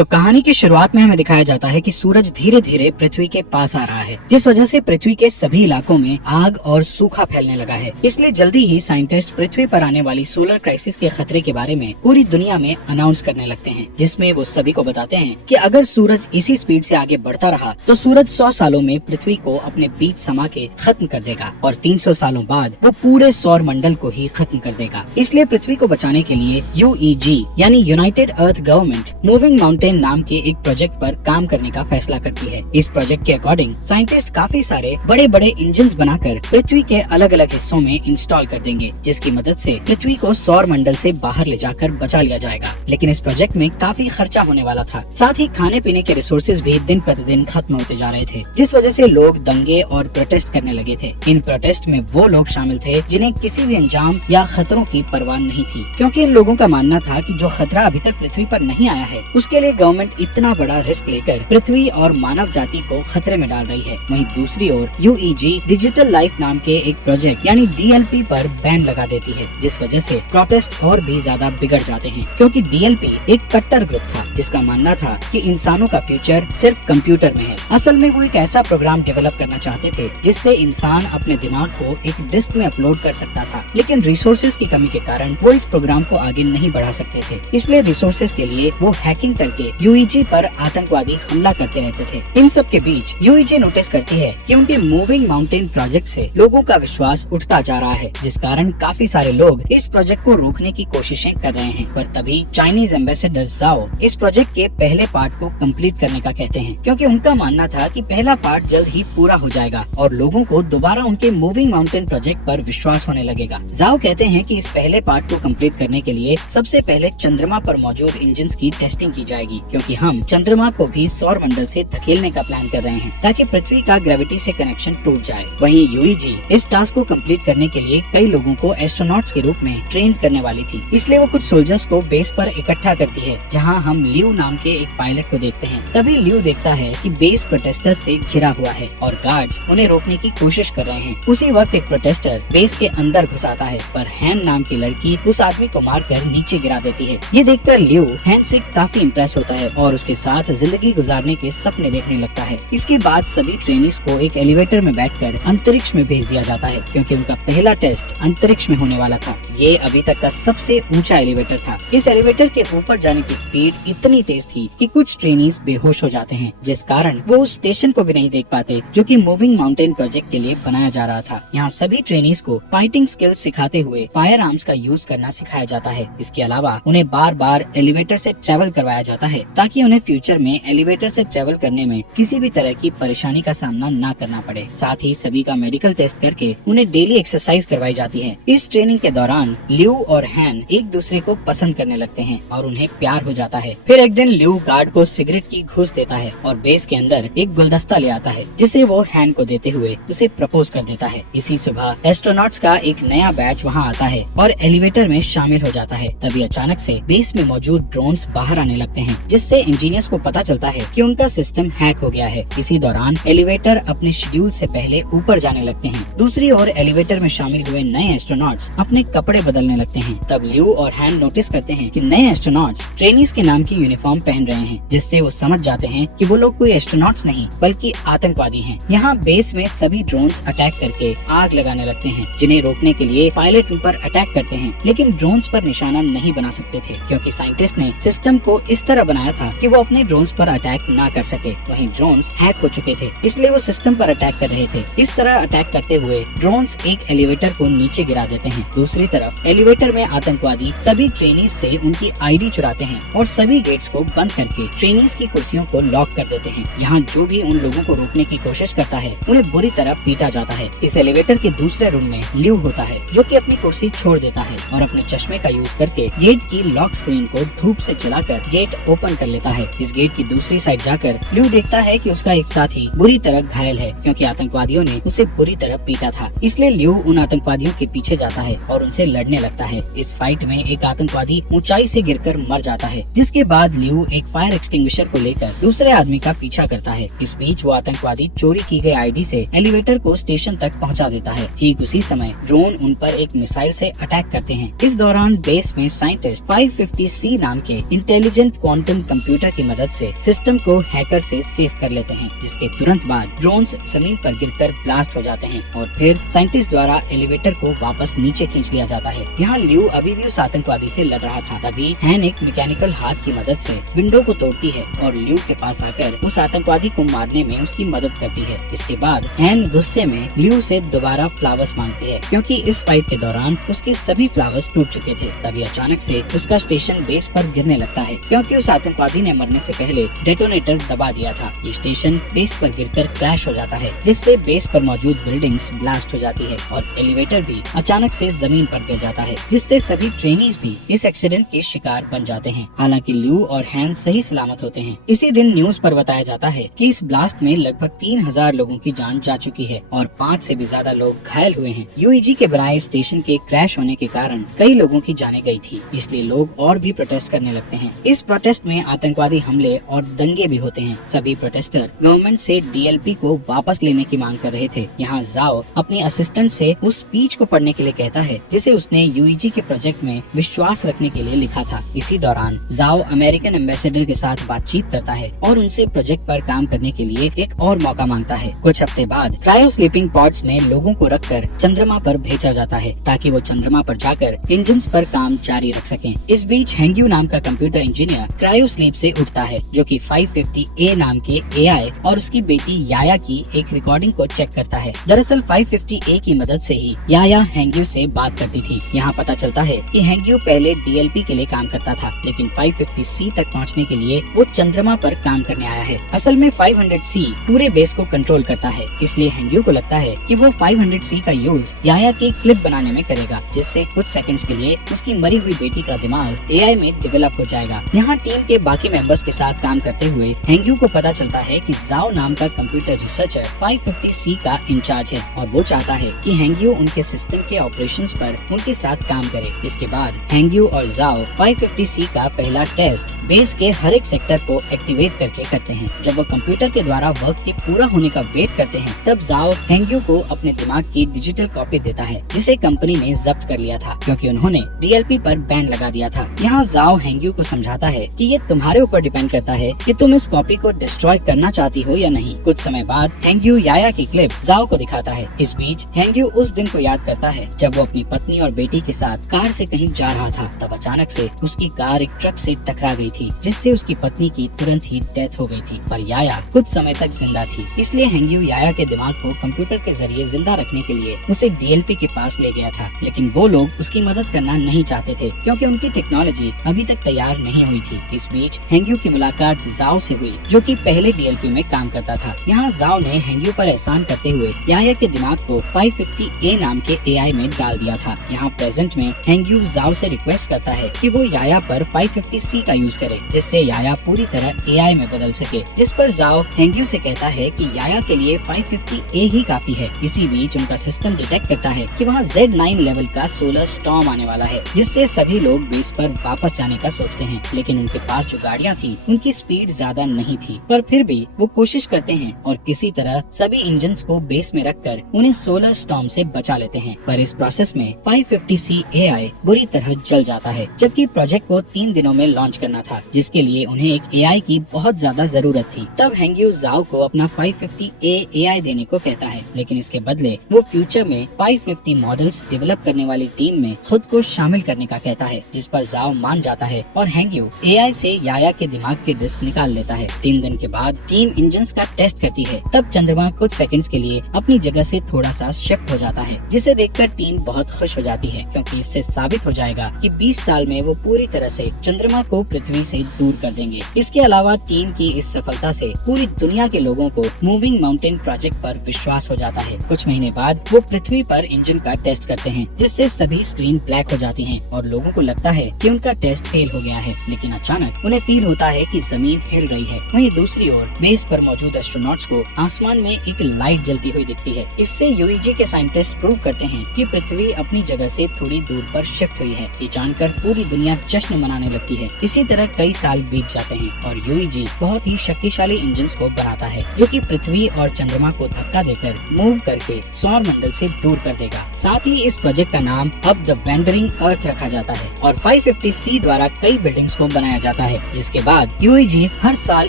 तो कहानी की शुरुआत में हमें दिखाया जाता है कि सूरज धीरे धीरे पृथ्वी के पास आ रहा है, जिस वजह से पृथ्वी के सभी इलाकों में आग और सूखा फैलने लगा है। इसलिए जल्दी ही साइंटिस्ट पृथ्वी पर आने वाली सोलर क्राइसिस के खतरे के बारे में पूरी दुनिया में अनाउंस करने लगते हैं, जिसमें वो सभी को बताते हैं कि अगर सूरज इसी स्पीड से आगे बढ़ता रहा तो सूरज 100 सालों में पृथ्वी को अपने बीच समा के खत्म कर देगा और 300 सालों बाद वो पूरे सौर मंडल को ही खत्म कर देगा। इसलिए पृथ्वी को बचाने के लिए UEG यानी यूनाइटेड अर्थ गवर्नमेंट मूविंग माउंटेन नाम के एक प्रोजेक्ट पर काम करने का फैसला करती है। इस प्रोजेक्ट के अकॉर्डिंग साइंटिस्ट काफी सारे बड़े बड़े इंजन्स बनाकर पृथ्वी के अलग अलग हिस्सों में इंस्टॉल कर देंगे, जिसकी मदद से पृथ्वी को सौर मंडल से बाहर ले जाकर बचा लिया जाएगा। लेकिन इस प्रोजेक्ट में काफी खर्चा होने वाला था, साथ ही खाने पीने के रिसोर्सेज भी दिन प्रतिदिन खत्म होते जा रहे थे, जिस वजह से लोग दंगे और प्रोटेस्ट करने लगे थे। इन प्रोटेस्ट में वो लोग शामिल थे जिन्हें किसी भी अंजाम या खतरों की परवाह नहीं थी, क्योंकि इन लोगों का मानना था कि जो खतरा अभी तक पृथ्वी पर नहीं आया है उसके लिए गवर्नमेंट इतना बड़ा रिस्क लेकर पृथ्वी और मानव जाति को खतरे में डाल रही है। वहीं दूसरी ओर UEG डिजिटल लाइफ नाम के एक प्रोजेक्ट यानी DLP पर बैन लगा देती है, जिस वजह से प्रोटेस्ट और भी ज्यादा बिगड़ जाते हैं, क्योंकि DLP एक कट्टर ग्रुप था जिसका मानना था कि इंसानों का फ्यूचर सिर्फ कंप्यूटर में है। असल में वो एक ऐसा प्रोग्राम डेवलप करना चाहते थे जिससे इंसान अपने दिमाग को एक डिस्क में अपलोड कर सकता था, लेकिन रिसोर्सेज की कमी के कारण वो इस प्रोग्राम को आगे नहीं बढ़ा सकते थे। इसलिए रिसोर्सेज के लिए वो हैकिंग करके UEG पर आतंकवादी हमला करते रहते थे। इन सब के बीच UEG नोटिस करती है कि उनके मूविंग माउंटेन प्रोजेक्ट से लोगों का विश्वास उठता जा रहा है, जिस कारण काफी सारे लोग इस प्रोजेक्ट को रोकने की कोशिशें कर रहे हैं। पर तभी चाइनीज एम्बेसडर जाओ इस प्रोजेक्ट के पहले पार्ट को कंप्लीट करने का कहते हैं, क्योंकि उनका मानना था कि पहला पार्ट जल्द ही पूरा हो जाएगा और लोगों को दोबारा उनके मूविंग माउंटेन प्रोजेक्ट पर विश्वास होने लगेगा। जाओ कहते हैं कि इस पहले पार्ट को कंप्लीट करने के लिए सबसे पहले चंद्रमा पर मौजूद इंजन्स की टेस्टिंग की जाएगी, क्योंकि हम चंद्रमा को भी सौर मंडल से धकेलने का प्लान कर रहे हैं ताकि पृथ्वी का ग्रेविटी से कनेक्शन टूट जाए। वहीं UEG इस टास्क को कंप्लीट करने के लिए कई लोगों को एस्ट्रोनॉट्स के रूप में ट्रेन करने वाली थी, इसलिए वो कुछ सोल्जर्स को बेस पर इकट्ठा करती है, जहां हम लियो नाम के एक पायलट को देखते हैं। तभी लियो देखता है कि बेस प्रोटेस्टर्स से घिरा हुआ है और गार्ड्स उन्हें रोकने की कोशिश कर रहे हैं। उसी वक्त एक प्रोटेस्टर बेस के अंदर घुस आता है, पर हैन नाम की लड़की उस आदमी को मारकर नीचे गिरा देती है। ये देखकर लियो हैन से काफी इम्प्रेस होता है और उसके साथ जिंदगी गुजारने के सपने देखने लगता है। इसके बाद सभी ट्रेनिस को एक एलिवेटर में बैठकर अंतरिक्ष में भेज दिया जाता है, क्योंकि उनका पहला टेस्ट अंतरिक्ष में होने वाला था। ये अभी तक का सबसे ऊंचा एलिवेटर था। इस एलिवेटर के ऊपर जाने की स्पीड इतनी तेज थी कि कुछ ट्रेनिस बेहोश हो जाते हैं, जिस कारण वो उस स्टेशन को भी नहीं देख पाते जो कि मूविंग माउंटेन प्रोजेक्ट के लिए बनाया जा रहा था। यहाँ सभी ट्रेनिस को फाइटिंग स्किल्स सिखाते हुए फायर आर्म्स का यूज करना सिखाया जाता है। इसके अलावा उन्हें बार बार एलिवेटर से ट्रेवल करवाया जाता है ताकि उन्हें फ्यूचर में एलिवेटर से ट्रेवल करने में किसी भी तरह की परेशानी का सामना न करना पड़े। साथ ही सभी का मेडिकल टेस्ट करके उन्हें डेली एक्सरसाइज करवाई जाती है। इस ट्रेनिंग के दौरान लियो और हैन एक दूसरे को पसंद करने लगते हैं और उन्हें प्यार हो जाता है। फिर एक दिन लियो गार्ड को सिगरेट की घूस देता है और बेस के अंदर एक गुलदस्ता ले आता है, जिसे वो हैन को देते हुए उसे प्रपोज कर देता है। इसी सुबह एस्ट्रोनॉट्स का एक नया बैच वहाँ आता है और एलिवेटर में शामिल हो जाता है। तभी अचानक से बेस में मौजूद ड्रोन्स बाहर आने लगते हैं, जिससे इंजीनियर्स को पता चलता है कि उनका सिस्टम हैक हो गया है। इसी दौरान एलिवेटर अपने शेड्यूल से पहले ऊपर जाने लगते हैं। दूसरी ओर एलिवेटर में शामिल हुए नए एस्ट्रोनॉट्स अपने कपड़े बदलने लगते हैं। तब लियो और हैन नोटिस करते हैं कि नए एस्ट्रोनॉट्स ट्रेनिस के नाम की यूनिफॉर्म पहन रहे हैं, जिससे वो समझ जाते हैं कि वो लोग कोई एस्ट्रोनॉट्स नहीं बल्कि आतंकवादी हैं। यहाँ बेस में सभी ड्रोन्स अटैक करके आग लगाने लगते हैं, जिन्हें रोकने के लिए पायलट उन पर अटैक करते हैं, लेकिन ड्रोन्स पर निशाना नहीं बना सकते थे, क्योंकि साइंटिस्ट ने सिस्टम को इस तरह बनाया था कि वो अपने ड्रोन्स पर अटैक ना कर सके। वहीं ड्रोन्स हैक हो चुके थे, इसलिए वो सिस्टम पर अटैक कर रहे थे। इस तरह अटैक करते हुए ड्रोन्स एक एलिवेटर को नीचे गिरा देते हैं। दूसरी तरफ एलिवेटर में आतंकवादी सभी ट्रेनीज से उनकी ID चुराते हैं और सभी गेट्स को बंद करके ट्रेनीज की कुर्सियों को लॉक कर देते हैं। यहाँ जो भी उन लोगों को रोकने की कोशिश करता है उन्हें बुरी तरह पीटा जाता है। इस एलिवेटर के दूसरे रूम में लियो होता है, जो कि अपनी कुर्सी छोड़ देता है और अपने चश्मे का यूज करके गेट की लॉक स्क्रीन को धूप से जलाकर गेट ओपन कर लेता है। इस गेट की दूसरी साइड जाकर लियो देखता है कि उसका एक साथी बुरी तरह घायल है, क्योंकि आतंकवादियों ने उसे बुरी तरह पीटा था। इसलिए लियो उन आतंकवादियों के पीछे जाता है और उनसे लड़ने लगता है। इस फाइट में एक आतंकवादी ऊंचाई से गिरकर मर जाता है, जिसके बाद लियो एक फायर एक्सटिंग्विशर को लेकर दूसरे आदमी का पीछा करता है। इस बीच वो आतंकवादी चोरी की गई ID से एलिवेटर को स्टेशन तक पहुंचा देता है। ठीक उसी समय ड्रोन उन पर एक मिसाइल से अटैक करते हैं। इस दौरान बेस में साइंटिस्ट 550C नाम के इंटेलिजेंट क्वांटम क्वांटम कंप्यूटर की मदद से सिस्टम को हैकर से सेव कर लेते हैं, जिसके तुरंत बाद ड्रोन्स जमीन पर गिरकर ब्लास्ट हो जाते हैं और फिर साइंटिस्ट द्वारा एलिवेटर को वापस नीचे खींच लिया जाता है। यहाँ ल्यू अभी भी उस आतंकवादी से लड़ रहा था। तभी हैन एक मैकेनिकल हाथ की मदद से विंडो को तोड़ती है और ल्यू के पास आकर उस आतंकवादी को मारने में उसकी मदद करती है। इसके बाद हैन गुस्से में ल्यू से दोबारा फ्लावर्स मांगती है, क्योंकि इस फाइट के दौरान उसके सभी फ्लावर्स टूट चुके थे। तभी अचानक से उसका स्टेशन बेस पर गिरने लगता है, क्योंकि उस आतंकवादी ने मरने से पहले डेटोनेटर दबा दिया था। ये स्टेशन बेस पर गिरकर क्रैश हो जाता है, जिससे बेस पर मौजूद बिल्डिंग्स ब्लास्ट हो जाती है और एलिवेटर भी अचानक से जमीन पर गिर जाता है, जिससे सभी ट्रेनीज भी इस एक्सीडेंट के शिकार बन जाते हैं। हालांकि ल्यू और हैन सही सलामत होते हैं। इसी दिन न्यूज पर बताया जाता है कि इस ब्लास्ट में लगभग 3000 लोगों की जान जा चुकी है और 5 से भी ज्यादा लोग घायल हुए हैं। यूईजी के बनाए स्टेशन के क्रैश होने के कारण कई लोगों की जानें गई थी, इसलिए लोग और भी प्रोटेस्ट करने लगते हैं। इस प्रोटेस्ट में आतंकवादी हमले और दंगे भी होते हैं। सभी प्रोटेस्टर गवर्नमेंट से डीएलपी को वापस लेने की मांग कर रहे थे। यहाँ जाओ अपनी असिस्टेंट से उस स्पीच को पढ़ने के लिए कहता है, जिसे उसने यूईजी के प्रोजेक्ट में विश्वास रखने के लिए लिखा था। इसी दौरान जाओ अमेरिकन एम्बेसडर के साथ बातचीत करता है और उनसे प्रोजेक्ट पर काम करने के लिए एक और मौका मांगता है। कुछ हफ्ते बाद क्रायो स्लीपिंग पॉड्स में लोगों को रखकर चंद्रमा पर भेजा जाता है, ताकि वो चंद्रमा पर जाकर इंजन्स पर काम जारी रख सकें। इस बीच हेंग्यू नाम का कंप्यूटर इंजीनियर क्रायो स्लीप से उठता है, जो कि 550A नाम के एआई और उसकी बेटी याया की एक रिकॉर्डिंग को चेक करता है। दरअसल 550A की मदद से ही याया हेंग्यू से बात करती थी। यहाँ पता चलता है कि हेंग्यू पहले डीएलपी के लिए काम करता था, लेकिन 550C तक पहुँचने के लिए वो चंद्रमा पर काम करने आया है। असल में 500C पूरे बेस को कंट्रोल करता है, इसलिए हेंग्यू को लगता है कि वो 500C का यूज याया की क्लिप बनाने में करेगा, जिससे कुछ सेकंड्स के लिए उसकी मरी हुई बेटी का दिमाग एआई में डेवलप हो जाएगा। यहाँ टीम के बाकी मेंबर्स के साथ काम करते हुए हेंग्यू को पता चलता है कि जाओ नाम का कंप्यूटर रिसर्चर 550C का इंचार्ज है और वो चाहता है कि हेंग्यू उनके सिस्टम के ऑपरेशंस पर उनके साथ काम करे। इसके बाद हेंग्यू और जाओ 550C का पहला टेस्ट बेस के हर एक सेक्टर को एक्टिवेट करके करते हैं। जब वो कंप्यूटर के द्वारा वर्क के पूरा होने का वेट करते हैं, तब जाओ हेंग्यू को अपने दिमाग की डिजिटल कॉपी देता है, जिसे कंपनी ने जब्त कर लिया था, क्योंकि उन्होंने डीएलपी पर बैन लगा दिया था। यहाँ जाओ हेंग्यू को समझाता है कि ये तुम्हारे ऊपर डिपेंड करता है कि तुम इस कॉपी को डिस्ट्रॉय करना चाहती हो या नहीं। कुछ समय बाद हेंग्यू याया की क्लिप जाओ को दिखाता है। इस बीच हेंग्यू उस दिन को याद करता है जब वो अपनी पत्नी और बेटी के साथ कार से कहीं जा रहा था। तब अचानक से उसकी कार एक ट्रक से टकरा गई थी, जिससे उसकी पत्नी की तुरंत ही डेथ हो गई थी। पर याया कुछ समय तक जिंदा थी, इसलिए हेंग्यू याया के दिमाग को कंप्यूटर के जरिए जिंदा रखने के लिए उसे डीएलपी के पास ले गया था। लेकिन वो लोग उसकी मदद करना नहीं चाहते थे, क्योंकि उनकी टेक्नोलॉजी अभी तक तैयार नहीं हुई थी। इस बीच हेंग्यू की मुलाकात जाओ से हुई, जो कि पहले डीएलपी में काम करता था। यहाँ जाओ ने हेंग्यू पर एहसान करते हुए याया के दिमाग को 550A नाम के एआई में डाल दिया था। यहाँ प्रेजेंट में हेंग्यू जाओ से रिक्वेस्ट करता है कि वो याया पर 550C का यूज करे, जिससे याया पूरी तरह एआई में बदल सके। जिस पर जाओ हेंग्यू से कहता है कि याया के लिए 550A ही काफी है। इसी बीच उनका सिस्टम डिटेक्ट करता है कि वहाँ Z9 लेवल का सोलर स्टॉर्म आने वाला है, जिससे सभी लोग बेस पर वापस जाने का सोचते हैं। लेकिन उनके पास जो गाड़ियाँ थी उनकी स्पीड ज्यादा नहीं थी, पर फिर भी वो कोशिश करते हैं और किसी तरह सभी इंजन्स को बेस में रखकर उन्हें सोलर स्टॉर्म से बचा लेते हैं। पर इस प्रोसेस में 550C एआई बुरी तरह जल जाता है, जबकि प्रोजेक्ट को 3 दिनों में लॉन्च करना था, जिसके लिए उन्हें एक एआई की बहुत ज्यादा जरूरत थी। तब हेंग्यू जाओ को अपना 550A एआई देने को कहता है, लेकिन इसके बदले वो फ्यूचर में 550 मॉडल्स डेवलप करने वाली टीम में खुद को शामिल करने का कहता है, जिस पर जाओ मान जाता है और हेंग्यू एआई से याया के दिमाग के डिस्क निकाल लेता है। 3 दिन के बाद टीम इंजन्स का टेस्ट करती है। तब चंद्रमा कुछ सेकंड्स के लिए अपनी जगह से थोड़ा सा शिफ्ट हो जाता है, जिसे देखकर टीम बहुत खुश हो जाती है, क्योंकि इससे साबित हो जाएगा कि 20 साल में वो पूरी तरह से चंद्रमा को पृथ्वी से दूर कर देंगे। इसके अलावा टीम की इस सफलता से पूरी दुनिया के लोगों को मूविंग माउंटेन प्रोजेक्ट पर विश्वास हो जाता है। कुछ महीने बाद वो पृथ्वी पर इंजन का टेस्ट करते हैं, जिससे सभी स्क्रीन ब्लैक हो जाती हैं और लोगों को लगता है कि उनका टेस्ट फेल हो गया है। लेकिन अचानक उन्हें फील होता है कि जमीन हिल रही है। वहीं दूसरी ओर बेस पर मौजूद एस्ट्रोनॉट्स को आसमान में एक लाइट जलती हुई दिखती है। इससे यूईजी के साइंटिस्ट प्रूव करते हैं कि पृथ्वी अपनी जगह से थोड़ी दूर पर शिफ्ट हुई है। ये जानकर पूरी दुनिया जश्न मनाने लगती है। इसी तरह कई साल बीत जाते हैं और यूईजी बहुत ही शक्तिशाली इंजन्स को बनाता है, जो कि पृथ्वी और चंद्रमा को धक्का देकर मूव करके सौर मंडल से दूर कर देगा। साथ ही इस प्रोजेक्ट का नाम अब द वेंडरिंग अर्थ रखा जाता है और 550C द्वारा कई बिल्डिंग्स को बनाया जाता है। जाता है, जिसके बाद यूईजी हर साल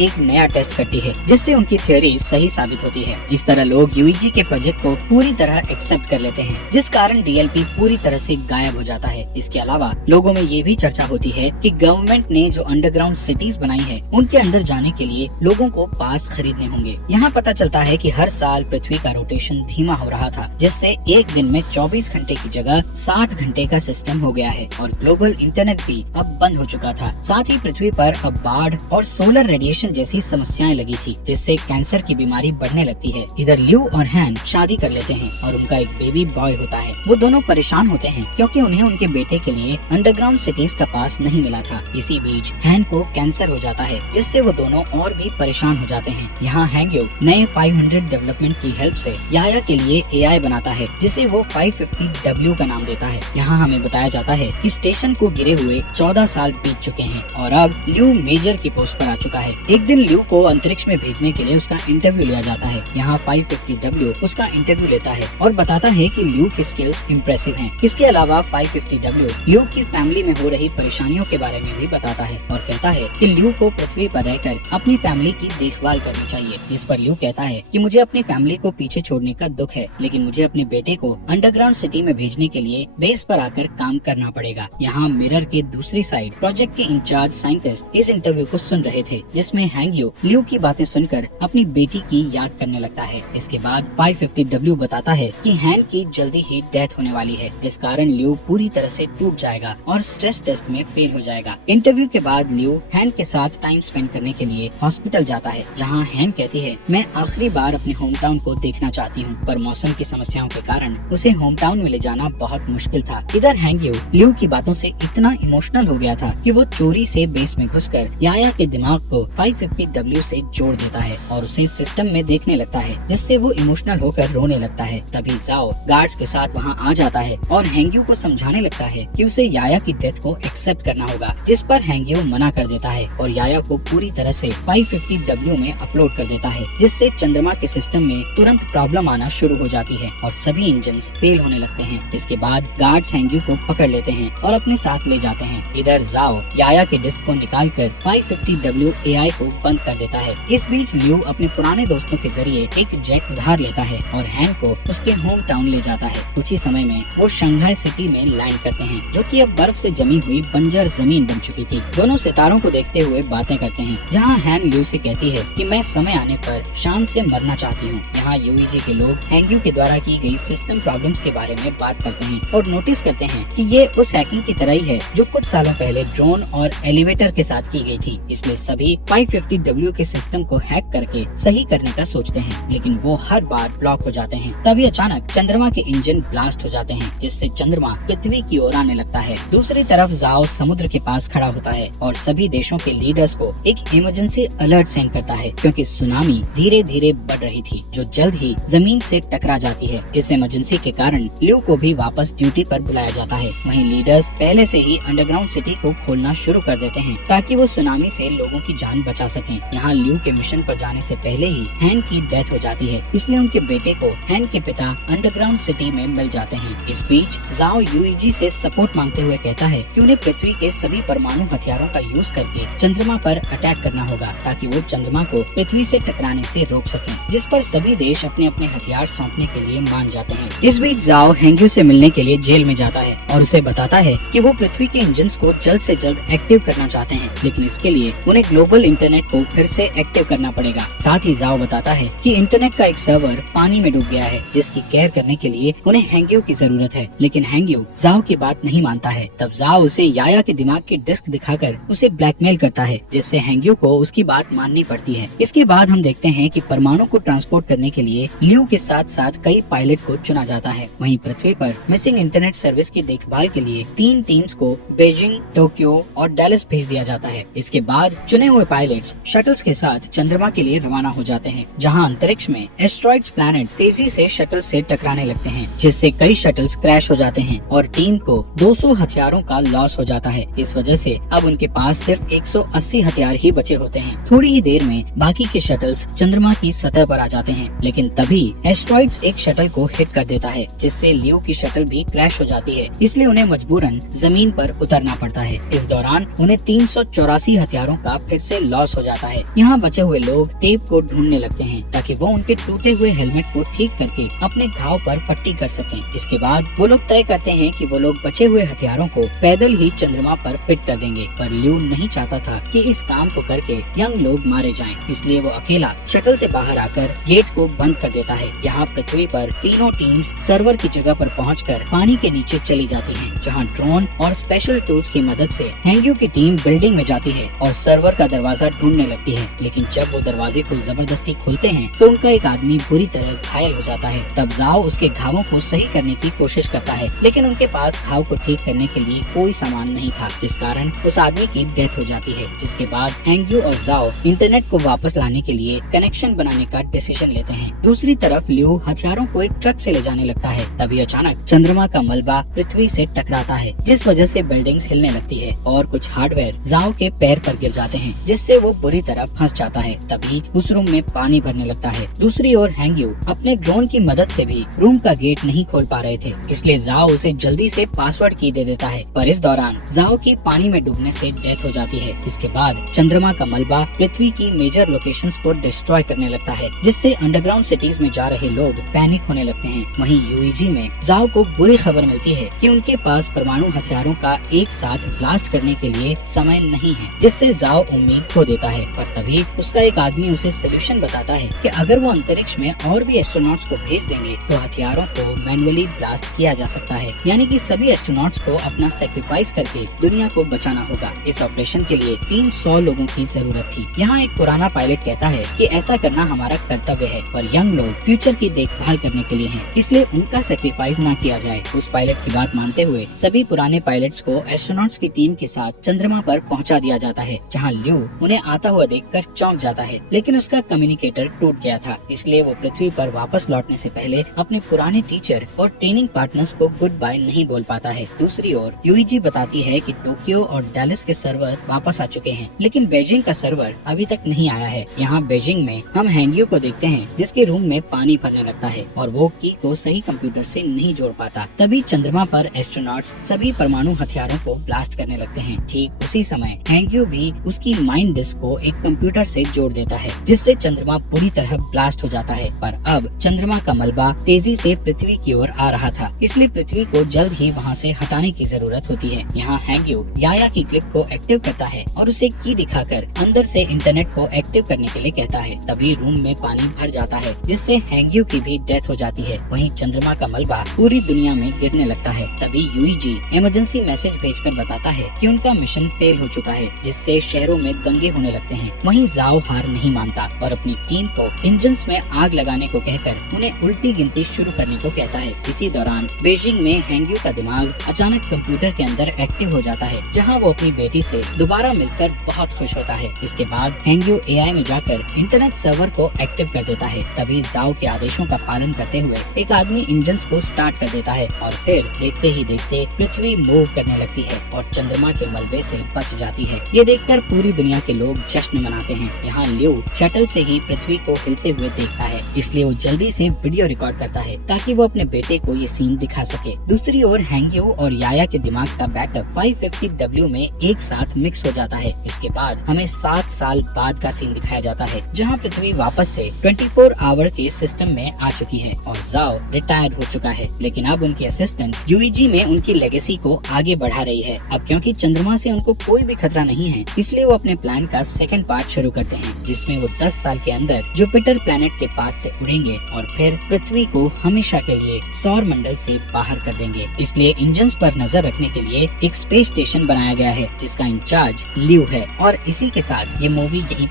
एक नया टेस्ट करती है जिससे उनकी थ्योरी सही साबित होती है। इस तरह लोग यूईजी के प्रोजेक्ट को पूरी तरह एक्सेप्ट कर लेते हैं, जिस कारण डीएलपी पूरी तरह से गायब हो जाता है। इसके अलावा लोगों में ये भी चर्चा होती है कि गवर्नमेंट ने जो अंडरग्राउंड सिटीज बनाई है उनके अंदर जाने के लिए लोगों को पास खरीदने होंगे। यहाँ पता चलता है कि हर साल पृथ्वी का रोटेशन धीमा हो रहा था, जिससे एक दिन में 24 घंटे की जगह 60 घंटे का सिस्टम हो गया है और ग्लोबल इंटरनेट भी अब बंद हो चुका था। साथ ही पृथ्वी पर अब बाढ़ और सोलर रेडिएशन जैसी समस्याएं लगी थी, जिससे कैंसर की बीमारी बढ़ने लगती है। इधर ल्यू और हैन शादी कर लेते हैं और उनका एक बेबी बॉय होता है। वो दोनों परेशान होते हैं क्योंकि उन्हें उनके बेटे के लिए अंडरग्राउंड सिटीज का पास नहीं मिला था। इसी बीच हैन को कैंसर हो जाता है, जिससे वो दोनों और भी परेशान हो जाते हैं। यहाँ हैंग्यो नए 500 डेवलपमेंट की हेल्प से याया के लिए एआई बनाता है, जिसे वो 550W का नाम देता है। यहाँ हमें बताया जाता है कि स्टेशन को गिरे हुए 14 साल बीत चुके हैं और अब ल्यू मेजर की पोस्ट पर आ चुका है। एक दिन ल्यू को अंतरिक्ष में भेजने के लिए उसका इंटरव्यू लिया जाता है। यहाँ 550W उसका इंटरव्यू लेता है और बताता है कि ल्यू की स्किल्स इम्प्रेसिव हैं। इसके अलावा 550W ल्यू की फैमिली में हो रही परेशानियों के बारे में भी बताता है और कहता है कि ल्यू को पृथ्वी पर रहकर अपनी फैमिली की देखभाल करनी चाहिए। जिस पर ल्यू कहता है कि मुझे अपनी फैमिली को पीछे छोड़ने का दुख है, लेकिन मुझे अपने बेटे को अंडरग्राउंड सिटी में भेजने के लिए बेस पर आकर काम करना पड़ेगा। यहाँ मिरर के दूसरी साइड प्रोजेक्ट के इंचार्ज साइंटिस्ट इस इंटरव्यू को सुन रहे थे, जिसमें हैंग्यो ल्यू की बातें सुनकर अपनी बेटी की याद करने लगता है। इसके बाद 550W बताता है कि हैन की जल्दी ही डेथ होने वाली है, जिस कारण ल्यू पूरी तरह से टूट जाएगा और स्ट्रेस टेस्ट में फेल हो जाएगा। इंटरव्यू के बाद ल्यू हैन के साथ टाइम स्पेंड करने के लिए हॉस्पिटल जाता है, जहाँ हैन कहती है मैं आखिरी बार अपने होम टाउन को देखना चाहती हूँ, पर मौसम की समस्याओं के कारण उसे होम टाउन में ले जाना बहुत मुश्किल था। इधर हैंग्यो ल्यू की बातों से इतना इमोशनल हो गया था कि वो चोरी से बेस में घुसकर याया के दिमाग को 550W से जोड़ देता है और उसे सिस्टम में देखने लगता है, जिससे वो इमोशनल होकर रोने लगता है। तभी जाओ गार्ड्स के साथ वहाँ आ जाता है और हैंग्यो को समझाने लगता है कि उसे याया की डेथ को एक्सेप्ट करना होगा, जिस पर हैंग्यो मना कर देता है और याया को पूरी तरह से 550W में अपलोड कर देता है, जिससे चंद्रमा के सिस्टम में तुरंत प्रॉब्लम आना शुरू हो जाती है और सभी इंजन्स फेल होने लगते हैं। इसके बाद गार्ड्स हैंग्यो को पकड़ लेते हैं और अपने साथ ले जाते हैं। इधर जाओ याया के डिस्क को निकालकर 550W AI को बंद कर देता है। इस बीच ल्यू अपने पुराने दोस्तों के जरिए एक जेट उधार लेता है और हैन को उसके होम टाउन ले जाता है। कुछ ही समय में वो शंघाई सिटी में लैंड करते हैं, जो कि अब बर्फ से जमी हुई बंजर जमीन बन चुकी थी। दोनों सितारों को देखते हुए बातें करते हैं, जहाँ हैन ल्यू से कहती है कि मैं समय आने पर शान से मरना चाहती हूँ। यहाँ यूईजी के लोग हैंग्यो के द्वारा की गई सिस्टम प्रॉब्लम्स के बारे में बात करते हैं और नोटिस करते हैं कि ये उस हैकिंग की तरह ही है जो कुछ सालों पहले ड्रोन और एलिवेटर के साथ की गई थी। इसलिए सभी 550W के सिस्टम को हैक करके सही करने का सोचते हैं, लेकिन वो हर बार ब्लॉक हो जाते हैं। तभी अचानक चंद्रमा के इंजन ब्लास्ट हो जाते हैं, जिससे चंद्रमा पृथ्वी की ओर आने लगता है। दूसरी तरफ जाओ समुद्र के पास खड़ा होता है और सभी देशों के लीडर्स को एक इमरजेंसी अलर्ट सेंड करता है, क्योंकि सुनामी धीरे धीरे बढ़ रही थी, जो जल्द ही जमीन से टकरा जाती है। इस इमरजेंसी के कारण ल्यू को भी वापस ड्यूटी पर बुलाया जाता है। वहीं लीडर्स पहले से ही अंडरग्राउंड सिटी को खोलना शुरू कर देते हैं ताकि वो सुनामी से लोगों की जान बचा सकें। यहाँ ल्यू के मिशन पर जाने से पहले ही हैन की डेथ हो जाती है, इसलिए उनके बेटे को हैन के पिता अंडरग्राउंड सिटी में मिल जाते हैं। इस बीच जाओ यूईजी से सपोर्ट मांगते हुए कहता है कि उन्हें पृथ्वी के सभी परमाणु हथियारों का यूज करके चंद्रमा पर अटैक करना होगा, ताकि वो चंद्रमा को पृथ्वी से टकराने से रोक सकें, जिस पर सभी देश अपने अपने हथियार सौंपने के लिए मान जाते हैं। इस बीच जाओ हैंग्यो से मिलने के लिए जेल में जाता है और उसे बताता है कि वो पृथ्वी के इंजन्स को जल्द से जल्द एक्टिव करना चाहते हैं, लेकिन इसके लिए उन्हें ग्लोबल इंटरनेट को फिर से एक्टिव करना पड़ेगा। साथ ही जाओ बताता है कि इंटरनेट का एक सर्वर पानी में डूब गया है, जिसकी केयर करने के लिए उन्हें हैंग्यो की जरूरत है, लेकिन हैंग्यो जाओ की बात नहीं मानता है। तब जाओ उसे याया के दिमाग की डिस्क दिखाकर उसे ब्लैकमेल करता है, जिससे हैंग्यो को उसकी बात माननी पड़ती है। इसके बाद हम देखते हैं कि परमाणु को ट्रांसपोर्ट करने के लिए ल्यू के साथ साथ कई पायलट को चुना जाता है। वहीं पृथ्वी पर मिसिंग इंटरनेट सर्विस की देखभाल के लिए 3 टीम्स को बीजिंग, टोक्यो और डैलस भेज दिया जाता है। इसके बाद चुने हुए पायलट्स शटल्स के साथ चंद्रमा के लिए रवाना हो जाते हैं, जहां अंतरिक्ष में एस्ट्रॉइड्स प्लैनेट तेजी से शटल से टकराने लगते हैं, जिससे कई शटल्स क्रैश हो जाते हैं और टीम को 200 हथियारों का लॉस हो जाता है। इस वजह से अब उनके पास सिर्फ 180 हथियार ही बचे होते हैं। थोड़ी ही देर में बाकी के शटल्स चंद्रमा की सतह पर आ जाते हैं, लेकिन तभी एस्ट्रॉइड्स एक शटल को हिट कर देता है, जिससे ल्यू की शटल भी क्रैश हो जाती है। इसलिए उन्हें मजबूरन जमीन पर उतरना पड़ता है। इस दौरान उन्हें 384 हथियारों का फिर से लॉस हो जाता है। यहाँ बचे हुए लोग टेप को ढूंढने लगते हैं ताकि वो उनके टूटे हुए हेलमेट को ठीक करके अपने घाव पर पट्टी कर सकें। इसके बाद वो लोग तय करते हैं कि वो लोग बचे हुए हथियारों को पैदल ही चंद्रमा पर फिट कर देंगे, पर ल्यू नहीं चाहता था कि इस काम को करके यंग लोग मारे जाएं, इसलिए वो अकेला शटल से बाहर आकर गेट को बंद कर देता है। यहाँ पृथ्वी पर तीनों टीम्स सर्वर की जगह पर पहुंचकर पानी के नीचे चली जाती हैं, जहाँ ड्रोन और स्पेशल टूल्स की मदद से हैंग्यू की टीम बिल्डिंग में जाती है और सर्वर का दरवाजा ढूंढने लगती है। लेकिन जब वो दरवाजे को जबरदस्ती खोलते हैं तो उनका एक आदमी बुरी तरह घायल हो जाता है। तब जाओ उसके घावों को सही करने की कोशिश करता है, लेकिन उनके पास घाव को ठीक करने के लिए कोई सामान नहीं था, जिस कारण उस आदमी की डेथ हो जाती है। जिसके बाद हैंग्यू और जाओ इंटरनेट को वापस लाने के लिए कनेक्शन बनाने का डिसीजन लेते हैं। दूसरी तरफ ल्यू हथियारों को एक ट्रक से ले जाने लगता है। तभी अचानक चंद्रमा का मलबा पृथ्वी से टकराता है, जिस वजह से बिल्डिंग्स हिलने लगती है और कुछ हार्डवेयर जाओ के पैर पर गिर जाते हैं, जिससे वो बुरी तरह फंस जाता है। तभी उस रूम में पानी भरने लगता है। दूसरी ओर हैंग्यू अपने ड्रोन की मदद से भी रूम का गेट नहीं खोल पा रहे थे, इसलिए जाओ उसे जल्दी से पासवर्ड की दे देता है, पर इस दौरान जाओ की पानी में डूबने से डेथ हो जाती है। इसके बाद चंद्रमा का मलबा पृथ्वी की मेजर लोकेशंस को डिस्ट्रॉय करने लगता है, जिससे अंडरग्राउंड सिटीज में जा रहे लोग पैनिक होने लगते हैं। वहीं यूईजी में जाओ को बुरी खबर मिलती है कि उनके पास परमाणु हथियारों का एक साथ ब्लास्ट करने के लिए समय नहीं है, जिससे जाओ उम्मीद खो देता है। पर तभी उसका एक आदमी उसे सोल्यूशन बताता है कि अगर वो अंतरिक्ष में और भी एस्ट्रोनॉट्स को भेज देंगे तो हथियारों को मैनुअली ब्लास्ट किया जा सकता है, यानी कि सभी एस्ट्रोनॉट्स को अपना सेक्रीफाइस करके दुनिया को बचाना होगा। इस ऑपरेशन के लिए 300 लोगों की जरूरत थी। यहाँ एक पुराना पायलट कहता है कि ऐसा करना हमारा कर्तव्य है, पर यंग लोग फ्यूचर की देखभाल करने के लिए हैं, इसलिए उनका सेक्रीफाइस ना किया जाए। उस पायलट की बात मानते हुए सभी पुराने पायलट्स को एस्ट्रोनॉट्स की टीम के साथ चंद्रमा पर पहुंचा दिया जाता है, जहां ल्यू उन्हें आता हुआ देखकर चौंक जाता है, लेकिन उसका कम्युनिकेटर टूट गया था, इसलिए वो पृथ्वी पर वापस लौटने से पहले अपने पुराने टीचर और ट्रेनिंग पार्टनर्स को गुड बाय नहीं बोल पाता है। दूसरी ओर यूईजी बताती है कि टोक्यो और डैलस के सर्वर वापस आ चुके हैं, लेकिन बीजिंग का सर्वर अभी तक नहीं आया है। यहाँ बीजिंग में हम हैंग्यू को देखते हैं, जिसके रूम में पानी भरने लगता है और वो की को सही कंप्यूटर से नहीं जोड़ पाता। तभी चंद्रमा पर एस्ट्रोनॉट्स सभी परमाणु हथियारों को ब्लास्ट करने लगते हैं। ठीक उसी समय हैंग्यू भी उसकी माइंड डिस्क को एक कंप्यूटर से जोड़ देता है, जिससे चंद्रमा पूरी तरह ब्लास्ट हो जाता है। पर अब चंद्रमा का मलबा तेजी से पृथ्वी की ओर आ रहा था, इसलिए पृथ्वी को जल्द ही वहाँ से हटाने की जरूरत होती है। यहाँ हैंग्यू याया की क्लिप को एक्टिव करता है और उसे की दिखाकर अंदर से इंटरनेट को एक्टिव करने के लिए कहता है। तभी रूम में पानी भर जाता है, जिससे हैंग्यू की भी डेथ हो जाती है। वहीं चंद्रमा का मलबा पूरी दुनिया में गिरने लगता है। तभी यूईजी इमरजेंसी मैसेज भेजकर बताता है कि उनका मिशन फेल हो चुका है, जिससे शहरों में दंगे होने लगते हैं। वहीं जाओ हार नहीं मानता और अपनी टीम को इंजन्स में आग लगाने को कहकर उन्हें उल्टी गिनती शुरू करने को कहता है। इसी दौरान बीजिंग में हैंग्यू का दिमाग अचानक कंप्यूटर के अंदर एक्टिव हो जाता है, जहां वो अपनी बेटी से दोबारा मिलकर बहुत खुश होता है। इसके बाद हैंग्यू एआई में जाकर इंटरनेट सर्वर को एक्टिव कर देता है। तभी जाओ के आदेशों का पालन करते हुए एक आदमी इंजन्स को स्टार्ट कर देता है और फिर देखते ही देखते पृथ्वी मूव करने लगती है और चंद्रमा के मलबे से बच जाती है। ये देखकर पूरी दुनिया के लोग जश्न मनाते हैं। यहाँ ल्यू शटल से ही पृथ्वी को हिलते हुए देखता है, इसलिए वो जल्दी से वीडियो रिकॉर्ड करता है ताकि वो अपने बेटे को ये सीन दिखा सके। दूसरी ओर हैंग्यू और याया के दिमाग का बैकअप 550W में एक साथ मिक्स हो जाता है। इसके बाद हमें 7 साल बाद का सीन दिखाया जाता है, जहाँ पृथ्वी वापस से 24 आवर के सिस्टम में आ चुकी है और जाओ रिटायर्ड हो चुका है। लेकिन अब उनकी असिस्टेंट यूईजी में उनकी लेगेसी को आगे बढ़ा रही है। अब क्योंकि चंद्रमा से उनको कोई भी खतरा नहीं है, इसलिए वो अपने प्लान का सेकंड पार्ट शुरू करते हैं, जिसमें वो 10 साल के अंदर जुपिटर प्लैनेट के पास से उड़ेंगे और फिर पृथ्वी को हमेशा के लिए सौर मंडल से बाहर कर देंगे। इसलिए इंजन्स पर नजर रखने के लिए एक स्पेस स्टेशन बनाया गया है, जिसका इंचार्ज ल्यू है। और इसी के साथ ये मूवी यहीं